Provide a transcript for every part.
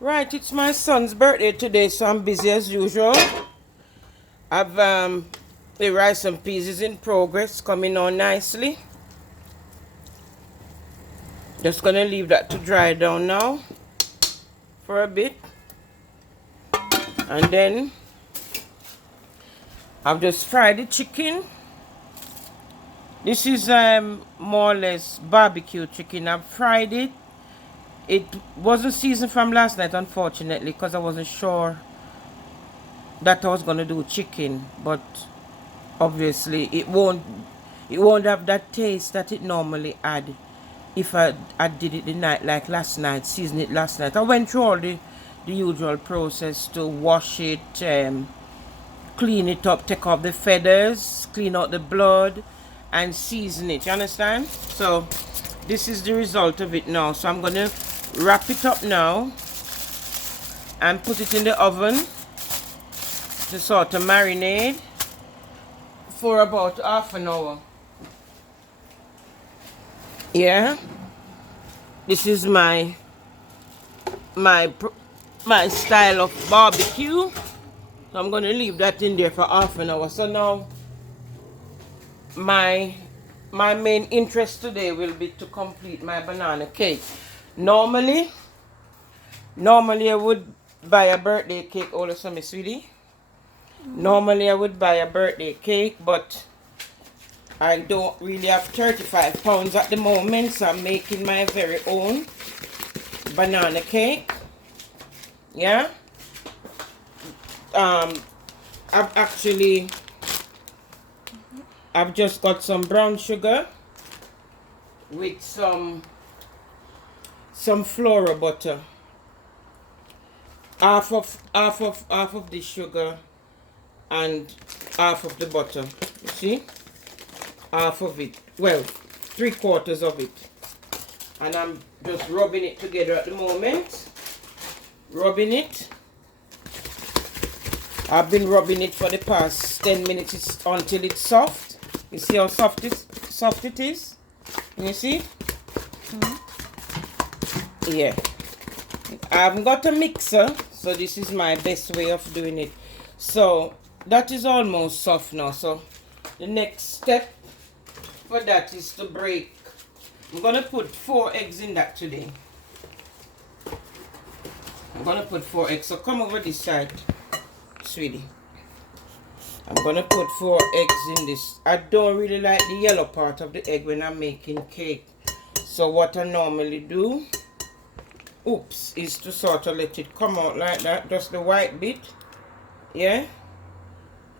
Right, it's my son's birthday today, so I'm busy as usual. I've the rice and peas is in progress, coming on nicely. Just gonna leave that to dry down now for a bit, and then I've just fried the chicken. This is more or less barbecue chicken. I've fried it. It wasn't seasoned from last night, unfortunately, because I wasn't sure that I was gonna do chicken, but obviously it won't have that taste that it normally had if I did it the night like last night, season it last night. I went through all the usual process to wash it, clean it up, take off the feathers, clean out the blood, and season it. You understand? So this is the result of it now. So I'm gonna wrap it up now and put it in the oven to sort of marinate for about half an hour. Yeah, this is my my style of barbecue. So I'm gonna leave that in there for half an hour. So now my main interest today will be to complete my banana cake. Normally I would buy a birthday cake. Oh, listen, me sweetie. Normally I would buy a birthday cake, but I don't really have 35 pounds at the moment, so I'm making my very own banana cake. Yeah. I've actually I've just got some brown sugar with some flora butter. Half of the sugar and half of the butter. You see? Half of it. Well, 3/4 of it. And I'm just rubbing it together at the moment. Rubbing it. I've been rubbing it for the past 10 minutes until it's soft. You see how soft it is? Can you see? Yeah. I haven't got a mixer, so this is my best way of doing it. So that is almost soft now. So the next step for that is to break. I'm gonna put 4 eggs in that today. I'm gonna put 4 eggs. So come over this side, sweetie. I'm gonna put 4 eggs in this. I don't really like the yellow part of the egg when I'm making cake. So what I normally do, oops, is to sort of let it come out like that, just the white bit. Yeah.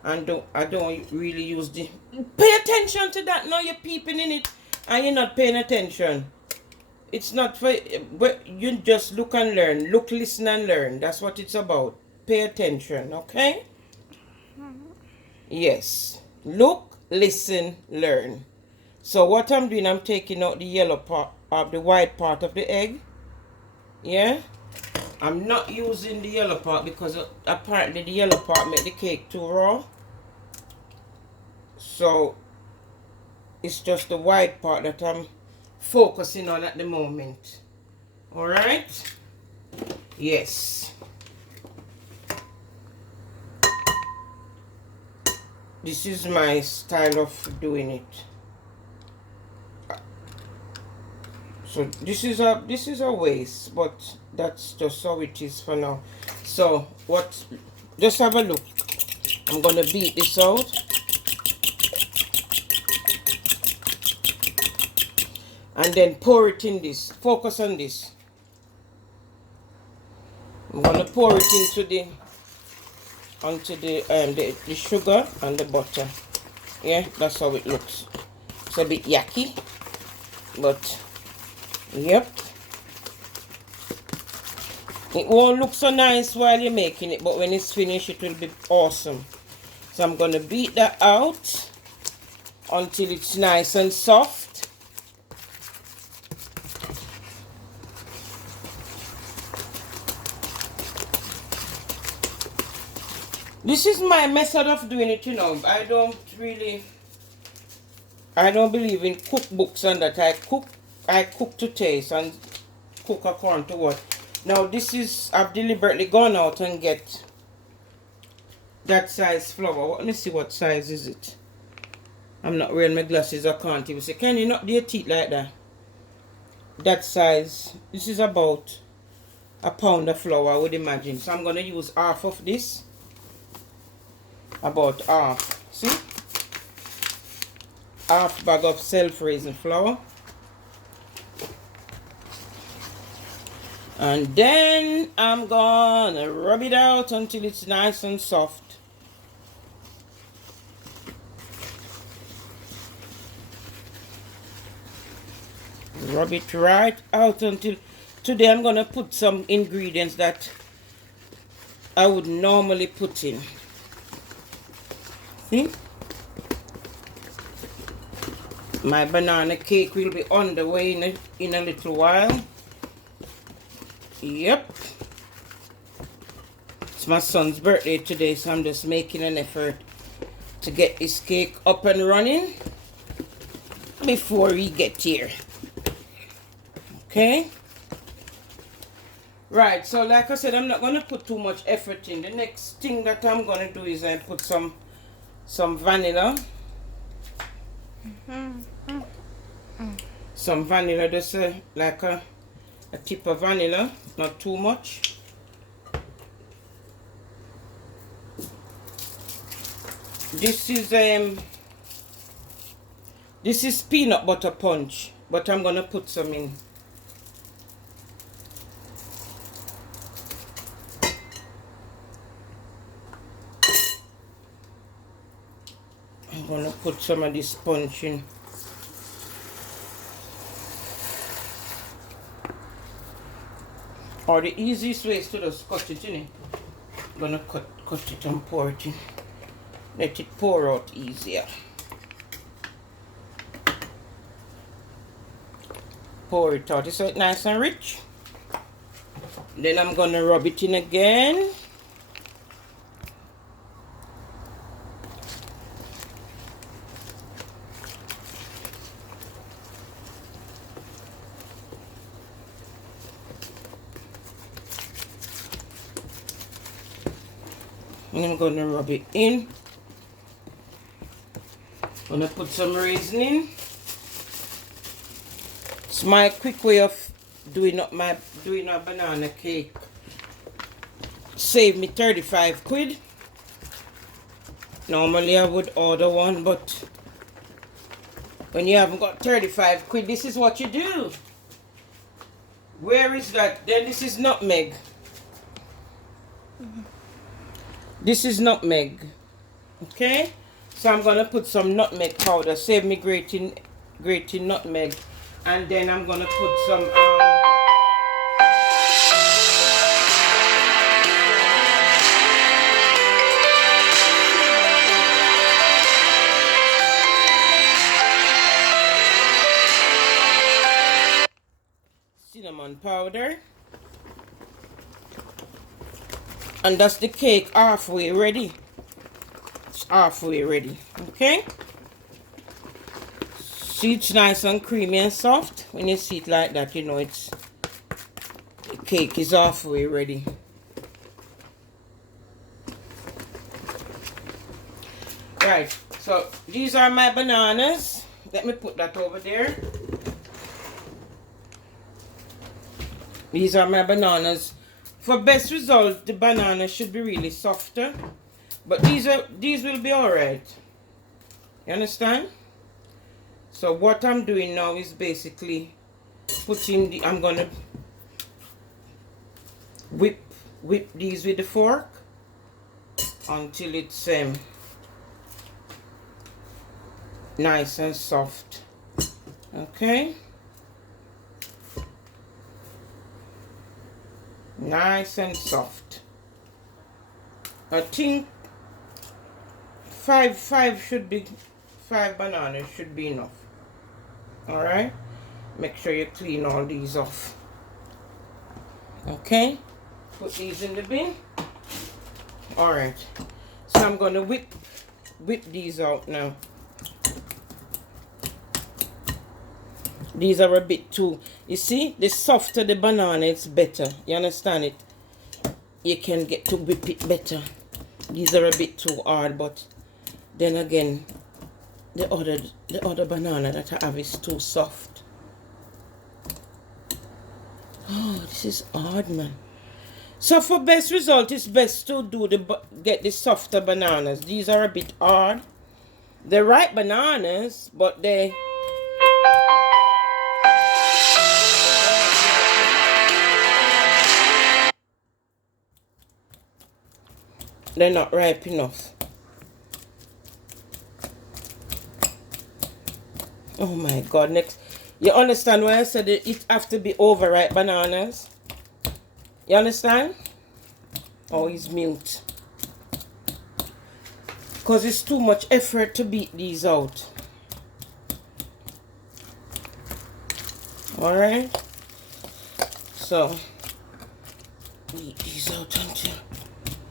And I don't really use the, pay attention to that. Now you're peeping in it and you're not paying attention. It's not for, but you just look and learn. Look, listen and learn. That's what it's about. Pay attention, okay? Yes. Look, listen, learn. So what I'm doing, I'm taking out the yellow part of the white part of the egg. Yeah. I'm not using the yellow part because apparently the yellow part make the cake too raw. So it's just the white part that I'm focusing on at the moment. Alright? Yes. This is my style of doing it. So this is a waste, but that's just how it is for now. So what, just have a look. I'm gonna beat this out. And then pour it in this. Focus on this. I'm gonna pour it into the sugar and the butter. Yeah, that's how it looks. It's a bit yucky, but yep. It won't look so nice while you're making it, but when it's finished, it will be awesome. So I'm gonna beat that out until it's nice and soft. This is my method of doing it, you know. I don't believe in cookbooks and that. I cook to taste and cook according to what Now this is, I've deliberately gone out and get that size flour. Let me see what size is it. I'm not wearing my glasses, I can't even say. Can you not do your teeth like that? That size. This is about a pound of flour, I would imagine. So I'm going to use half of this. About half. See? Half bag of self-raising flour. And then I'm gonna rub it out until it's nice and soft. Rub it right out until... Today I'm gonna put some ingredients that I would normally put in. See? My banana cake will be on the way in a little while. Yep. It's my son's birthday today, so I'm just making an effort to get this cake up and running before we get here. Okay? Right, so like I said, I'm not going to put too much effort in. The next thing that I'm going to do is I put some vanilla. Some vanilla, just like a tip of vanilla, not too much. This is peanut butter punch, but I'm gonna put some in. I'm gonna put some of this punch in. Or the easiest way is to just cut it in. I'm gonna cut it and pour it in. Let it pour out easier. Pour it out. Is it nice and rich? Then I'm gonna rub it in again. And I'm gonna rub it in. Gonna put some raisin in. It's my quick way of doing a banana cake. Save me 35 quid. Normally I would order one, but when you haven't got 35 quid, this is what you do. Where is that? Then this is nutmeg. This is nutmeg. Okay? So I'm gonna put some nutmeg powder. Save me grating nutmeg. And then I'm gonna put some cinnamon powder. And that's the cake halfway ready. It's halfway ready. Okay? See, it's nice and creamy and soft. When you see it like that, you know the cake is halfway ready. Right, so these are my bananas. Let me put that over there. These are my bananas. For best result, the banana should be really softer. But these will be alright. You understand? So what I'm doing now is basically putting I'm gonna whip these with the fork until it's nice and soft. Okay? Nice and soft. I think five bananas should be enough. Alright? Make sure you clean all these off. Okay? Put these in the bin. Alright. So I'm gonna whip these out now. These are a bit too, you see, the softer the banana, it's better. You understand it? You can get to whip it better. These are a bit too hard, but then again, the other banana that I have is too soft. Oh, this is hard, man. So for best result, it's best to get the softer bananas. These are a bit hard. They're ripe bananas, but they're not ripe enough. Oh my God, next. You understand why I said it have to be overripe bananas? You understand? Oh, he's mute. Because it's too much effort to beat these out. Alright? So, beat these out until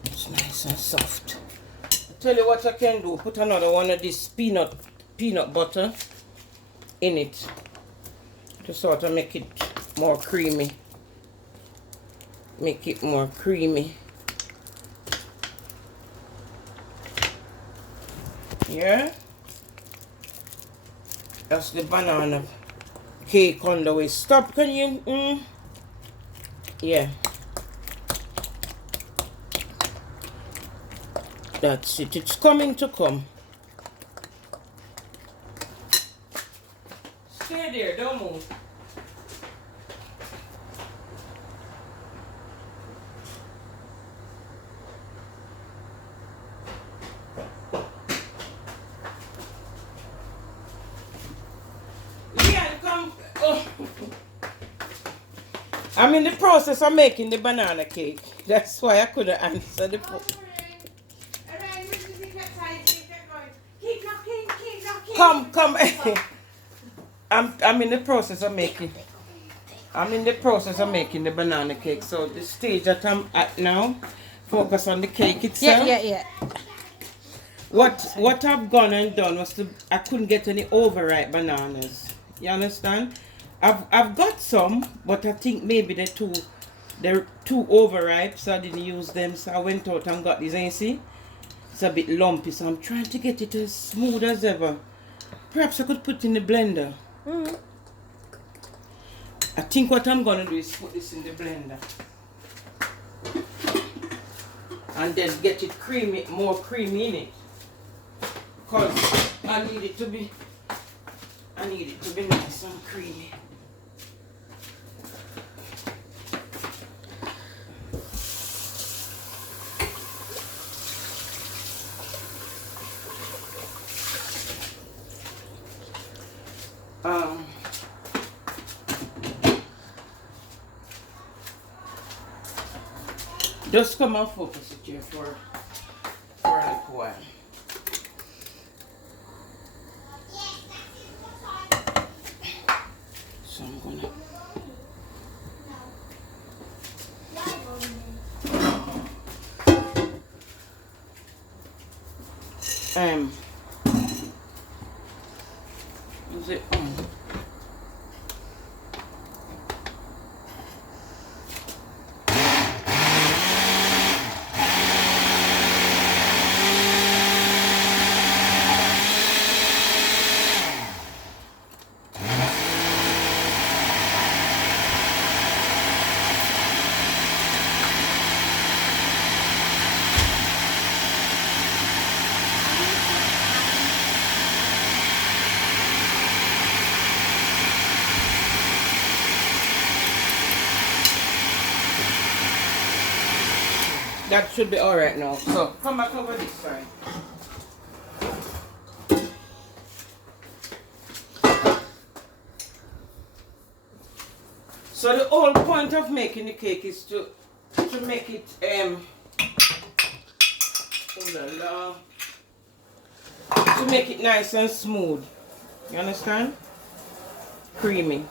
it's nice and soft. I tell you what I can do. Put another one of this peanut butter in it. To sort of make it more creamy. Make it more creamy. Yeah? That's the banana cake on the way. Stop, can you? Yeah. That's it. It's coming to come. Stay there, don't move. I'm in the process of making the banana cake. That's why I couldn't answer the phone. Come. I'm in the process of making. I'm in the process of making the banana cake. So the stage that I'm at now, focus on the cake itself. Yeah. What I've gone and done was I couldn't get any overripe bananas. You understand? I've got some, but I think maybe they're too overripe, so I didn't use them. So I went out and got these, and you see, it's a bit lumpy. So I'm trying to get it as smooth as ever. Perhaps I could put it in the blender. I think what I'm gonna do is put this in the blender and then get it more creamy in it. Because I need it to be nice and creamy. Just come and focus it here for a little while. So I'm gonna is it that should be alright now. So come back over this side. So the whole point of making the cake is to make it to make it nice and smooth. You understand? Creamy.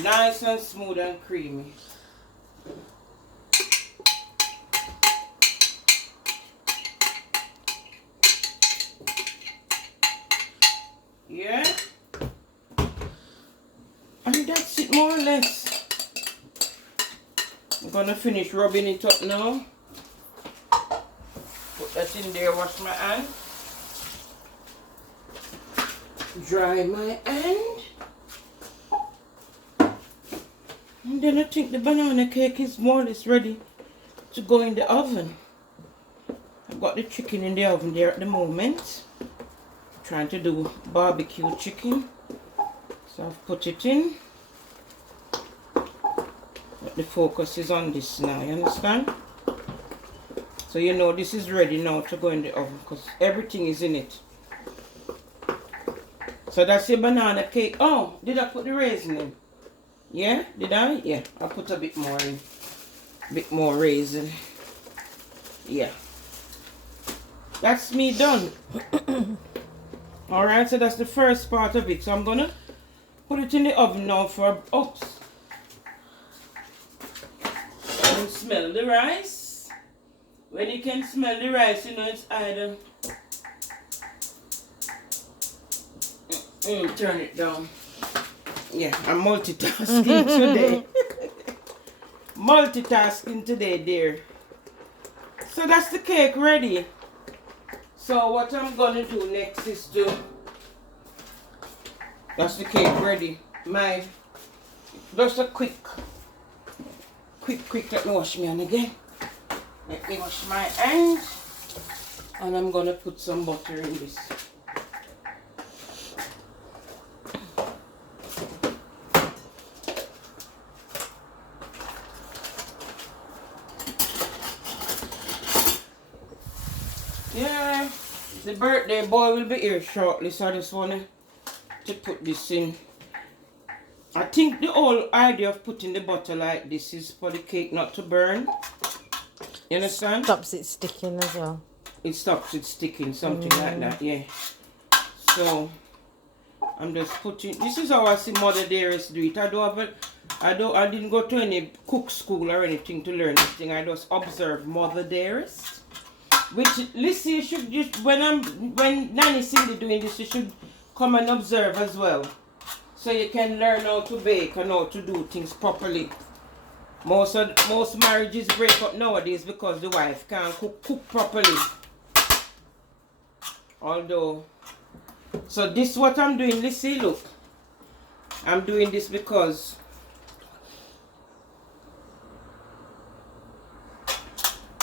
Nice and smooth and creamy. That's it more or less. I'm gonna finish rubbing it up now. Put that in there, wash my hand. Dry my hand. And then I think the banana cake is more or less ready to go in the oven. I've got the chicken in the oven there at the moment. I'm trying to do barbecue chicken. So I've put it in. But the focus is on this now, you understand? So you know this is ready now to go in the oven because everything is in it. So that's your banana cake. Oh, did I put the raisin in? Yeah, did I? Yeah, I'll put a bit more in. A bit more raisin. Yeah. That's me done. Alright, so that's the first part of it. So I'm gonna put it in the oven now for, oops. And smell the rice. When you can smell the rice, you know it's either turn it down. Yeah, I'm multitasking today. Multitasking today, dear. So that's the cake ready. So what I'm gonna do next is to, that's the cake ready. Just a quick, let me wash my hand again. Let me wash my hands. And I'm gonna put some butter in this. Yeah, the birthday boy will be here shortly, so I just want to put this in. I think the whole idea of putting the butter like this is for the cake not to burn. You understand? Stops it sticking as well. It stops it sticking, something like that, yeah. So I'm just putting, this is how I see Mother Dearest do it. I didn't go to any cook school or anything to learn this thing. I just observe Mother Dearest. Which, listen, you should just, when Nanny Cindy doing this, you should come and observe as well. So you can learn how to bake and how to do things properly. Most marriages break up nowadays because the wife can't cook properly. Although, so this is what I'm doing. Listen, look. I'm doing this because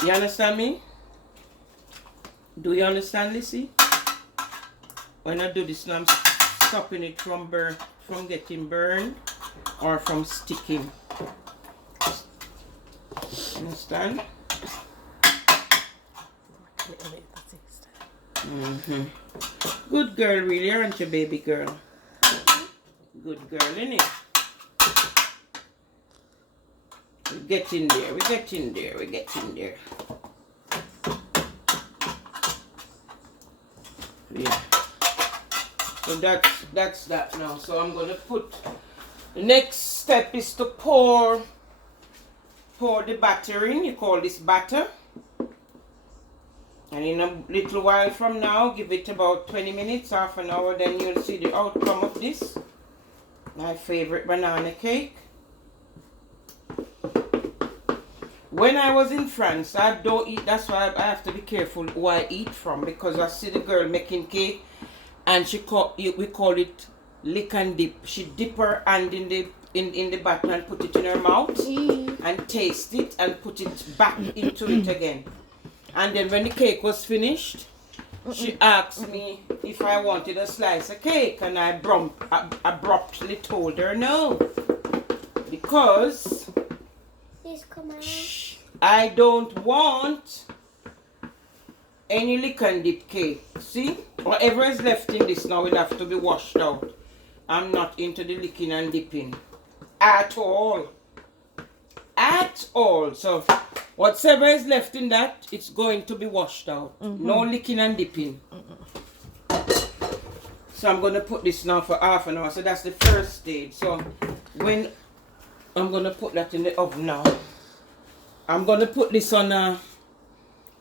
you understand me? Do you understand, Lissy? When I do this, I'm stopping it from getting burned or from sticking. Understand? Good girl, really, aren't you, baby girl? Good girl, innit? We get in there, we get in there, we get in there. Yeah. So that's that now. So I'm gonna put, the next step is to pour the batter in. You call this batter. And in a little while from now, give it about 20 minutes, half an hour, then you'll see the outcome of this. My favorite banana cake. When I was in France, I don't eat, that's why I have to be careful who I eat from, because I see the girl making cake and we call it lick and dip. She dip her hand in the batter and put it in her mouth and taste it and put it back into it again. And then when the cake was finished, she asked me if I wanted a slice of cake, and I abruptly told her no, because I don't want any lick and dip cake. See, whatever is left in this now will have to be washed out. I'm not into the licking and dipping at all. At all. So whatever is left in that, it's going to be washed out. No licking and dipping. So I'm going to put this now for half an hour. So that's the first stage. So when I'm going to put that in the oven now, I'm going to put this on a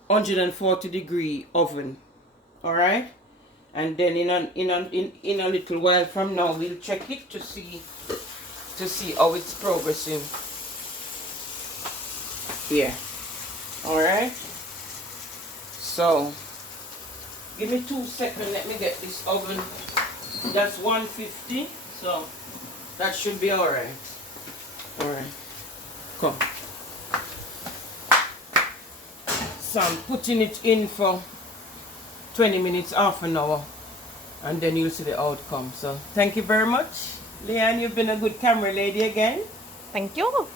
140 degree oven. Alright? And then in a little while from now, we'll check it to see to see how it's progressing here. Alright, so give me 2 seconds, let me get this oven. That's 150, so that should be alright. Alright, come. So I'm putting it in for 20 minutes, half an hour, and then you'll see the outcome. So thank you very much. Leanne, you've been a good camera lady again. Thank you.